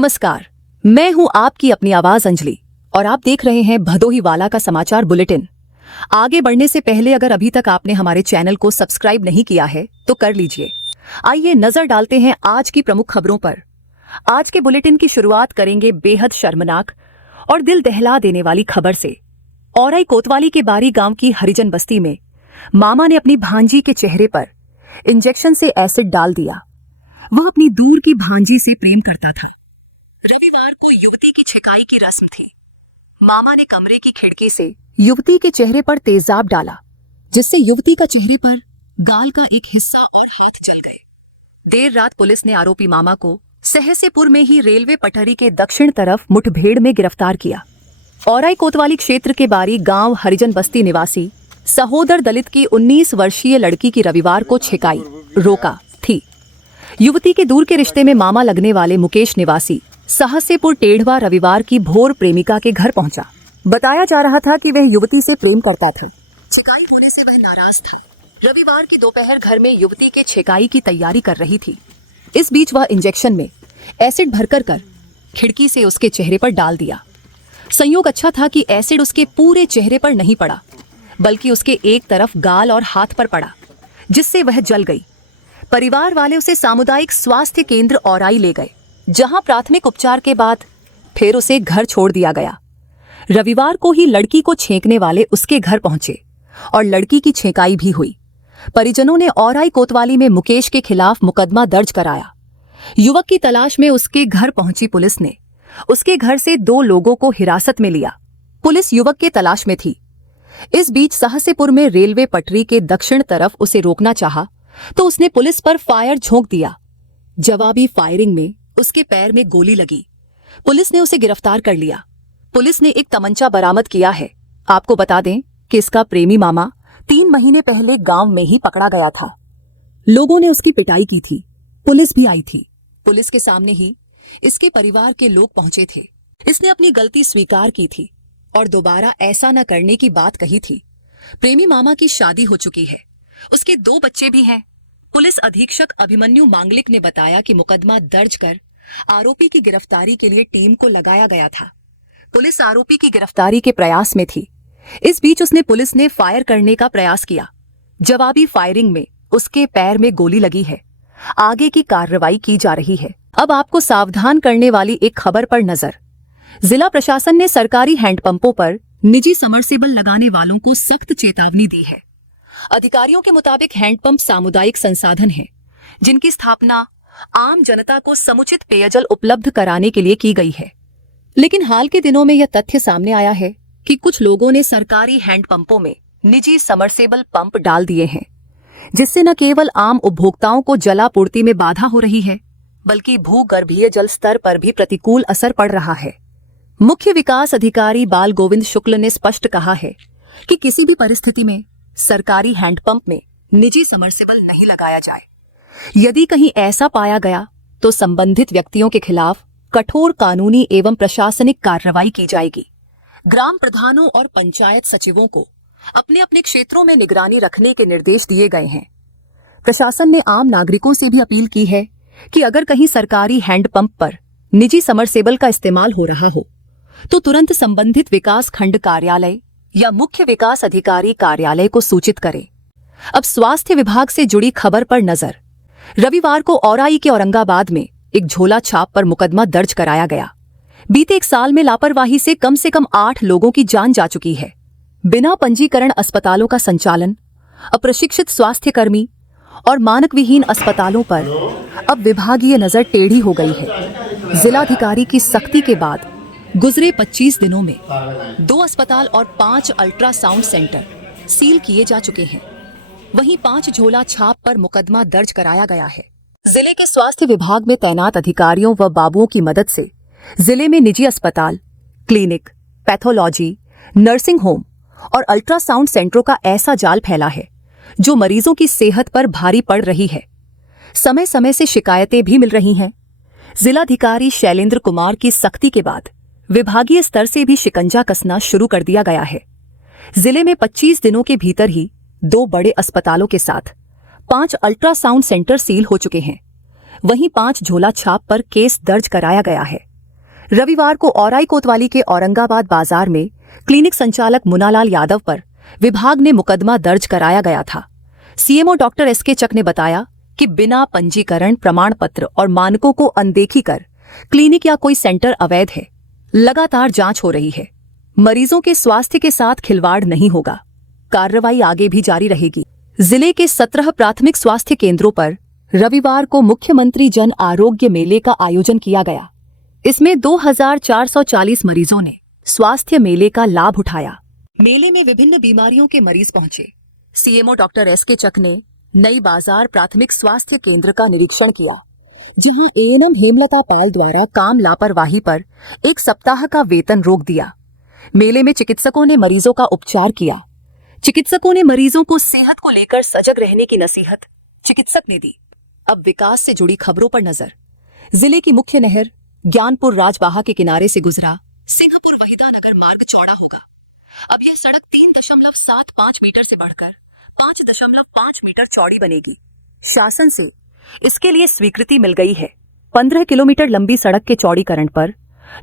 नमस्कार, मैं हूं आपकी अपनी आवाज अंजलि और आप देख रहे हैं भदोही वाला का समाचार बुलेटिन। आगे बढ़ने से पहले अगर अभी तक आपने हमारे चैनल को सब्सक्राइब नहीं किया है तो कर लीजिए। आइए नजर डालते हैं आज की प्रमुख खबरों पर। आज के बुलेटिन की शुरुआत करेंगे बेहद शर्मनाक और दिल दहला देने वाली खबर से। औराई कोतवाली के बारी गांव की हरिजन बस्ती में मामा ने अपनी भांजी के चेहरे पर इंजेक्शन से एसिड डाल दिया। वह अपनी दूर की भांजी से प्रेम करता था। रविवार को युवती की छिकाई की रस्म थी। मामा ने कमरे की खिड़की से युवती के चेहरे पर तेजाब डाला, जिससे युवती का चेहरे पर गाल का एक हिस्सा और हाथ जल गए। देर रात पुलिस ने आरोपी मामा को सहसेपुर में ही रेलवे पटरी के दक्षिण तरफ मुठभेड़ में गिरफ्तार किया। औराई कोतवाली क्षेत्र के बारी गांव हरिजन बस्ती निवासी सहोदर दलित की 19 वर्षीय लड़की की रविवार को छिकाई रोका थी। युवती के दूर के रिश्ते में मामा लगने वाले मुकेश निवासी सहसेपुर टेढ़वा रविवार की भोर प्रेमिका के घर पहुंचा। बताया जा रहा था कि वह युवती से प्रेम करता था। छिकाई होने से वह नाराज था। रविवार की दोपहर घर में युवती के छिकाई की तैयारी कर रही थी। इस बीच वह इंजेक्शन में एसिड भरकर कर खिड़की से उसके चेहरे पर डाल दिया। संयोग अच्छा था कि एसिड उसके पूरे चेहरे पर नहीं पड़ा, बल्कि उसके एक तरफ गाल और हाथ पर पड़ा, जिससे वह जल गई। परिवार वाले उसे सामुदायिक स्वास्थ्य केंद्र औराई ले गए, जहां प्राथमिक उपचार के बाद फिर उसे घर छोड़ दिया गया। रविवार को ही लड़की को छेंकने वाले उसके घर पहुंचे और लड़की की छेकाई भी हुई। परिजनों ने औराई कोतवाली में मुकेश के खिलाफ मुकदमा दर्ज कराया। युवक की तलाश में उसके घर पहुंची पुलिस ने उसके घर से 2 लोगों को हिरासत में लिया। पुलिस युवक के तलाश में थी। इस बीच सहसेपुर में रेलवे पटरी के दक्षिण तरफ उसे रोकना चाहा तो उसने पुलिस पर फायर झोंक दिया। जवाबी फायरिंग में उसके पैर में गोली लगी। पुलिस ने उसे गिरफ्तार कर लिया। पुलिस ने एक तमंचा बरामद किया है। आपको बता दें कि इसका प्रेमी मामा 3 महीने पहले गांव में ही पकड़ा गया था। लोगों ने उसकी पिटाई की थी। पुलिस भी आई थी। पुलिस के सामने ही इसके परिवार के लोग पहुंचे थे। इसने अपनी गलती स्वीकार की थी और दोबारा ऐसा न करने की बात कही थी। प्रेमी मामा की शादी हो चुकी है। उसके 2 बच्चे भी हैं। पुलिस अधीक्षक अभिमन्यु मांगलिक ने बताया कि मुकदमा दर्ज कर आरोपी की गिरफ्तारी के लिए टीम को लगाया गया था। पुलिस आरोपी की गिरफ्तारी के प्रयास में थी। इस बीच पुलिस ने फायर करने का प्रयास किया। जवाबी फायरिंग में उसके पैर में गोली लगी है। आगे की कार्रवाई की जा रही है। अब आपको सावधान करने वाली एक खबर पर नजर। जिला प्रशासन ने सरकारी हैंडपंपों पर निजी समरसेबल लगाने वालों को सख्त चेतावनी दी है। अधिकारियों के मुताबिक हैंडपंप सामुदायिक संसाधन है, जिनकी स्थापना आम जनता को समुचित पेयजल उपलब्ध कराने के लिए की गई है। लेकिन हाल के दिनों में यह तथ्य सामने आया है कि कुछ लोगों ने सरकारी हैंडपंपों में निजी समरसेबल पंप डाल दिए हैं, जिससे न केवल आम उपभोक्ताओं को जलापूर्ति में बाधा हो रही है, बल्कि भूगर्भीय जल स्तर पर भी प्रतिकूल असर पड़ रहा है। मुख्य विकास अधिकारी बाल गोविंद शुक्ल ने स्पष्ट कहा है कि किसी भी परिस्थिति में सरकारी हैंडपंप में निजी समरसेबल नहीं लगाया जाए। यदि कहीं ऐसा पाया गया तो संबंधित व्यक्तियों के खिलाफ कठोर कानूनी एवं प्रशासनिक कार्रवाई की जाएगी। ग्राम प्रधानों और पंचायत सचिवों को अपने अपने क्षेत्रों में निगरानी रखने के निर्देश दिए गए हैं। प्रशासन ने आम नागरिकों से भी अपील की है कि अगर कहीं सरकारी हैंडपंप पर निजी समरसेबल का इस्तेमाल हो रहा हो तो तुरंत संबंधित विकास खंड कार्यालय या मुख्य विकास अधिकारी कार्यालय को सूचित करें। अब स्वास्थ्य विभाग से जुड़ी खबर पर नजर। रविवार को औराई के औरंगाबाद में एक झोला छाप पर मुकदमा दर्ज कराया गया। बीते 1 साल में लापरवाही से कम 8 लोगों की जान जा चुकी है। बिना पंजीकरण अस्पतालों का संचालन, अप्रशिक्षित स्वास्थ्यकर्मी और मानक विहीन अस्पतालों पर अब विभागीय नजर टेढ़ी हो गई है। जिलाधिकारी की सख्ती के बाद गुजरे 25 दिनों में 2 अस्पताल और 5 अल्ट्रासाउंड सेंटर सील किए जा चुके हैं। वहीं 5 झोला छाप पर मुकदमा दर्ज कराया गया है। जिले के स्वास्थ्य विभाग में तैनात अधिकारियों व बाबुओं की मदद से जिले में निजी अस्पताल, क्लिनिक, पैथोलॉजी, नर्सिंग होम और अल्ट्रासाउंड सेंटरों का ऐसा जाल फैला है जो मरीजों की सेहत पर भारी पड़ रही है। समय समय से शिकायतें भी मिल रही हैं। जिलाधिकारी शैलेंद्र कुमार की सख्ती के बाद विभागीय स्तर से भी शिकंजा कसना शुरू कर दिया गया है। जिले में 25 दिनों के भीतर ही 2 बड़े अस्पतालों के साथ 5 अल्ट्रासाउंड सेंटर सील हो चुके हैं। वहीं 5 झोला छाप पर केस दर्ज कराया गया है। रविवार को औराई कोतवाली के औरंगाबाद बाजार में क्लिनिक संचालक मुन्नालाल यादव पर विभाग ने मुकदमा दर्ज कराया गया था। सीएमओ डॉक्टर एसके चक ने बताया कि बिना पंजीकरण, प्रमाण पत्र और मानकों को अनदेखी कर क्लिनिक या कोई सेंटर अवैध है। लगातार जांच हो रही है। मरीजों के स्वास्थ्य के साथ खिलवाड़ नहीं होगा। कार्रवाई आगे भी जारी रहेगी। जिले के 17 प्राथमिक स्वास्थ्य केंद्रों पर रविवार को मुख्यमंत्री जन आरोग्य मेले का आयोजन किया गया। इसमें 2440 मरीजों ने स्वास्थ्य मेले का लाभ उठाया। मेले में विभिन्न बीमारियों के मरीज पहुंचे। सीएमओ डॉक्टर एसके चक ने नई बाजार प्राथमिक स्वास्थ्य केंद्र का निरीक्षण किया, जहां एएनएम हेमलता पाल द्वारा काम लापरवाही पर 1 सप्ताह का वेतन रोक दिया। मेले में चिकित्सकों ने मरीजों का उपचार किया। चिकित्सकों ने मरीजों को सेहत को लेकर सजग रहने की नसीहत चिकित्सक ने दी। अब विकास से जुड़ी खबरों पर नजर। जिले की मुख्य नहर ज्ञानपुर राजबाहा के किनारे से गुजरा सिंहपुर वहीदा नगर मार्ग चौड़ा होगा। अब यह सड़क 3.75 मीटर से बढ़कर 5.5 मीटर चौड़ी बनेगी। शासन से इसके लिए स्वीकृति मिल गई है। 15 किलोमीटर लंबी सड़क के चौड़ीकरण पर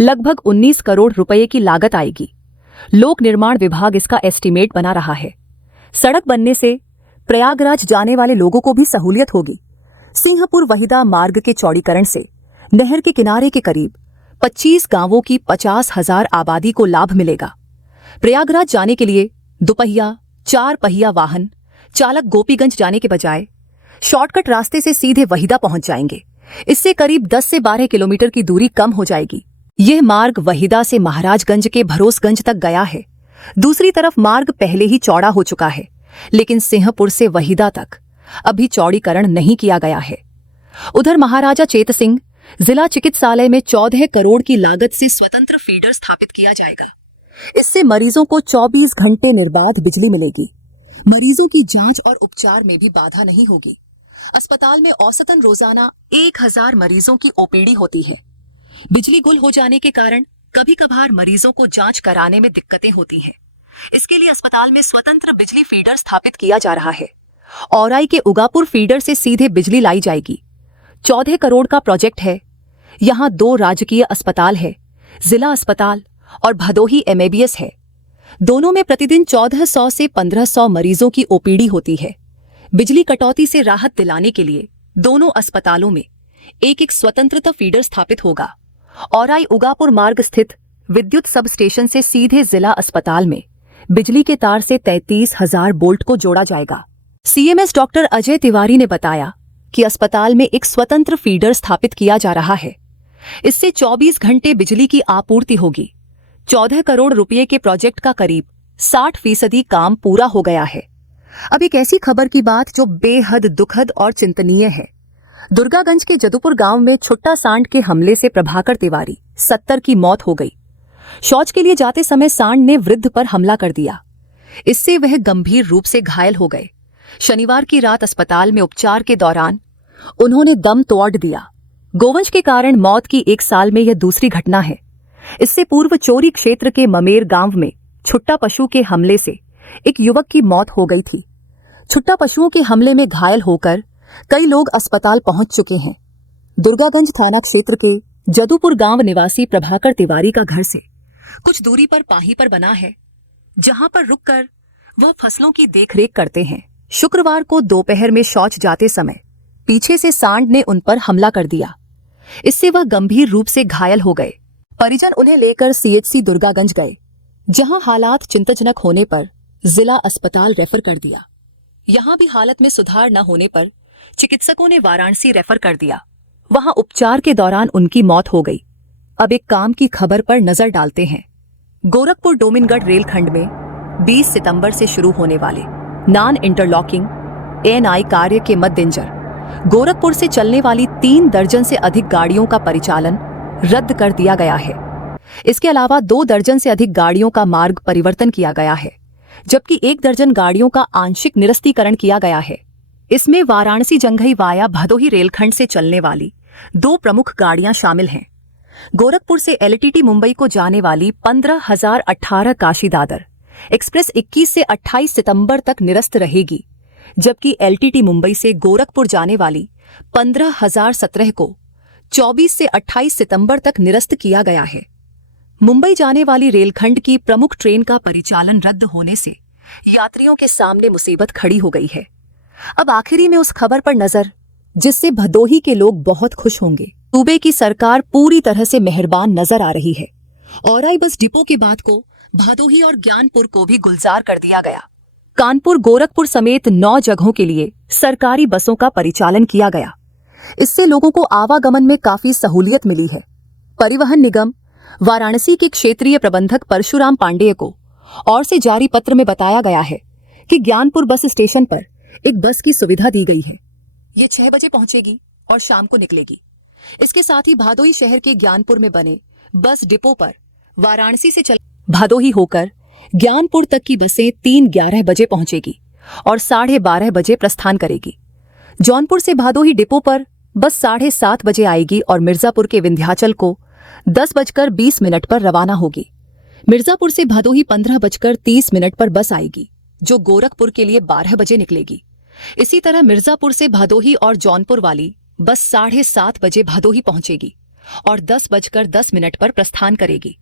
लगभग 19 करोड़ रुपए की लागत आएगी। लोक निर्माण विभाग इसका एस्टीमेट बना रहा है। सड़क बनने से प्रयागराज जाने वाले लोगों को भी सहूलियत होगी। सिंहपुर वहीदा मार्ग के चौड़ीकरण से नहर के किनारे के करीब 25 गांवों की 50,000 आबादी को लाभ मिलेगा। प्रयागराज जाने के लिए दुपहिया, 4 पहिया वाहन चालक गोपीगंज जाने के बजाय शॉर्टकट रास्ते से सीधे वहीदा पहुंच जाएंगे। इससे करीब 10 से 12 किलोमीटर की दूरी कम हो जाएगी। यह मार्ग वहीदा से महाराजगंज के भरोसगंज तक गया है। दूसरी तरफ मार्ग पहले ही चौड़ा हो चुका है, लेकिन सिंहपुर से वहीदा तक अभी चौड़ीकरण नहीं किया गया है। उधर महाराजा चेत सिंह जिला चिकित्सालय में 14 करोड़ की लागत से स्वतंत्र फीडर स्थापित किया जाएगा। इससे मरीजों को 24 घंटे निर्बाध बिजली मिलेगी। मरीजों की जांच और उपचार में भी बाधा नहीं होगी। अस्पताल में औसतन रोजाना 1000 मरीजों की ओपीडी होती है। बिजली गुल हो जाने के कारण कभी कभार मरीजों को जांच कराने में दिक्कतें होती हैं। इसके लिए अस्पताल में स्वतंत्र बिजली फीडर स्थापित किया जा रहा है। औराई के उगापुर फीडर से सीधे बिजली लाई जाएगी। 14 करोड़ का प्रोजेक्ट है। यहाँ 2 राजकीय अस्पताल है, जिला अस्पताल और भदोही एमएबीएस है। दोनों में प्रतिदिन 1400 से 1500 मरीजों की ओपीडी होती है। बिजली कटौती से राहत दिलाने के लिए दोनों अस्पतालों में एक स्वतंत्रता फीडर स्थापित होगा। औराई उगापुर मार्ग स्थित विद्युत सब स्टेशन से सीधे जिला अस्पताल में बिजली के तार से 33,000 बोल्ट को जोड़ा जाएगा। सीएमएस डॉक्टर अजय तिवारी ने बताया कि अस्पताल में एक स्वतंत्र फीडर स्थापित किया जा रहा है। इससे 24 घंटे बिजली की आपूर्ति होगी। 14 करोड़ रुपए के प्रोजेक्ट का करीब 60% काम पूरा हो गया है। अब एक ऐसी खबर की बात जो बेहद दुखद और चिंतनीय है। दुर्गागंज के जदुपुर गांव में छुट्टा सांड के हमले से प्रभाकर तिवारी 70 की मौत हो गई। शौच के लिए जाते समय सांड ने वृद्ध पर हमला कर दिया। इससे वह गंभीर रूप से घायल हो गए। शनिवार की रात अस्पताल में उपचार के दौरान उन्होंने दम तोड़ दिया। गोवंश के कारण मौत की 1 साल में यह दूसरी घटना है। इससे पूर्व चोरी क्षेत्र के ममेर गांव में छुट्टा पशु के हमले से एक युवक की मौत हो गई थी। छुट्टा पशुओं के हमले में घायल होकर कई लोग अस्पताल पहुंच चुके हैं। दुर्गागंज थाना क्षेत्र के जदुपुर गांव निवासी प्रभाकर तिवारी का घर से कुछ दूरी पर पाही पर बना है, जहां पर रुककर वह फसलों की देखरेख करते हैं। शुक्रवार को दोपहर में शौच जाते समय पीछे से सांड ने उन पर हमला कर दिया। इससे वह गंभीर रूप से घायल हो गए। परिजन उन्हें लेकर सीएचसी दुर्गागंज गए, जहां हालात चिंताजनक होने पर जिला अस्पताल रेफर कर दिया। यहां भी हालत में सुधार न होने पर चिकित्सकों ने वाराणसी रेफर कर दिया। वहां उपचार के दौरान उनकी मौत हो गई। अब एक काम की खबर पर नजर डालते हैं। गोरखपुर डोमिनगढ़ रेलखंड में 20 सितंबर से शुरू होने वाले नॉन इंटरलॉकिंग एएनआई कार्य के मद्देनजर गोरखपुर से चलने वाली 3 दर्जन से अधिक गाड़ियों का परिचालन रद्द कर दिया गया है। इसके अलावा 2 दर्जन से अधिक गाड़ियों का मार्ग परिवर्तन किया गया है, जबकि 1 दर्जन गाड़ियों का आंशिक निरस्तीकरण किया गया है। इसमें वाराणसी जंघई वाया भदोही रेलखंड से चलने वाली 2 प्रमुख गाड़ियां शामिल हैं। गोरखपुर से एलटीटी मुंबई को जाने वाली 15,018 काशी दादर एक्सप्रेस 21 से 28 सितंबर तक निरस्त रहेगी, जबकि एलटीटी मुंबई से गोरखपुर जाने वाली 15,017 को 24 से 28 सितंबर तक निरस्त किया गया है। मुंबई जाने वाली रेलखंड की प्रमुख ट्रेन का परिचालन रद्द होने से यात्रियों के सामने मुसीबत खड़ी हो गई है। अब आखिरी में उस खबर पर नजर जिससे भदोही के लोग बहुत खुश होंगे। सूबे की सरकार पूरी तरह से मेहरबान नजर आ रही है। औराई बस डिपो के बाद को भदोही और ज्ञानपुर को भी गुलजार कर दिया गया। कानपुर, गोरखपुर समेत 9 जगहों के लिए सरकारी बसों का परिचालन किया गया। इससे लोगों को आवागमन में काफी सहूलियत मिली है। परिवहन निगम वाराणसी के क्षेत्रीय प्रबंधक परशुराम पांडेय को और से जारी पत्र में बताया गया है कि ज्ञानपुर बस स्टेशन पर एक बस की सुविधा दी गई है। ये 6 बजे पहुंचेगी और शाम को निकलेगी। इसके साथ ही भदोही शहर के ज्ञानपुर में बने बस डिपो पर वाराणसी से चल भदोही होकर ज्ञानपुर तक की बसें 3:11 बजे पहुंचेगी और 12:30 बजे प्रस्थान करेगी। जौनपुर से भदोही डिपो पर बस 7:30 बजे आएगी और मिर्जापुर के विंध्याचल को 10:20 पर रवाना होगी। मिर्जापुर से भदोही 15:30 पर बस आएगी जो गोरखपुर के लिए 12 बजे निकलेगी। इसी तरह मिर्जापुर से भदोही और जौनपुर वाली बस 7:30 बजे भदोही पहुंचेगी और 10:10 पर प्रस्थान करेगी।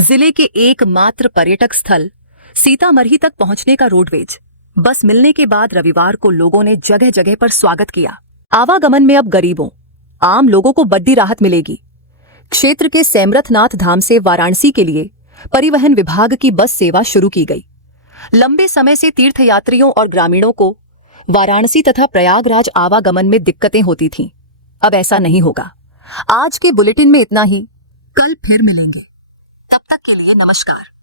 जिले के एकमात्र पर्यटक स्थल सीतामढ़ी तक पहुंचने का रोडवेज बस मिलने के बाद रविवार को लोगों ने जगह जगह पर स्वागत किया। आवागमन में अब गरीबों, आम लोगों को बड़ी राहत मिलेगी। क्षेत्र के सेमरथनाथ धाम से वाराणसी के लिए परिवहन विभाग की बस सेवा शुरू की गई। लंबे समय से तीर्थयात्रियों और ग्रामीणों को वाराणसी तथा प्रयागराज आवागमन में दिक्कतें होती थीं। अब ऐसा नहीं होगा। आज के बुलेटिन में इतना ही। कल फिर मिलेंगे। तब तक के लिए नमस्कार।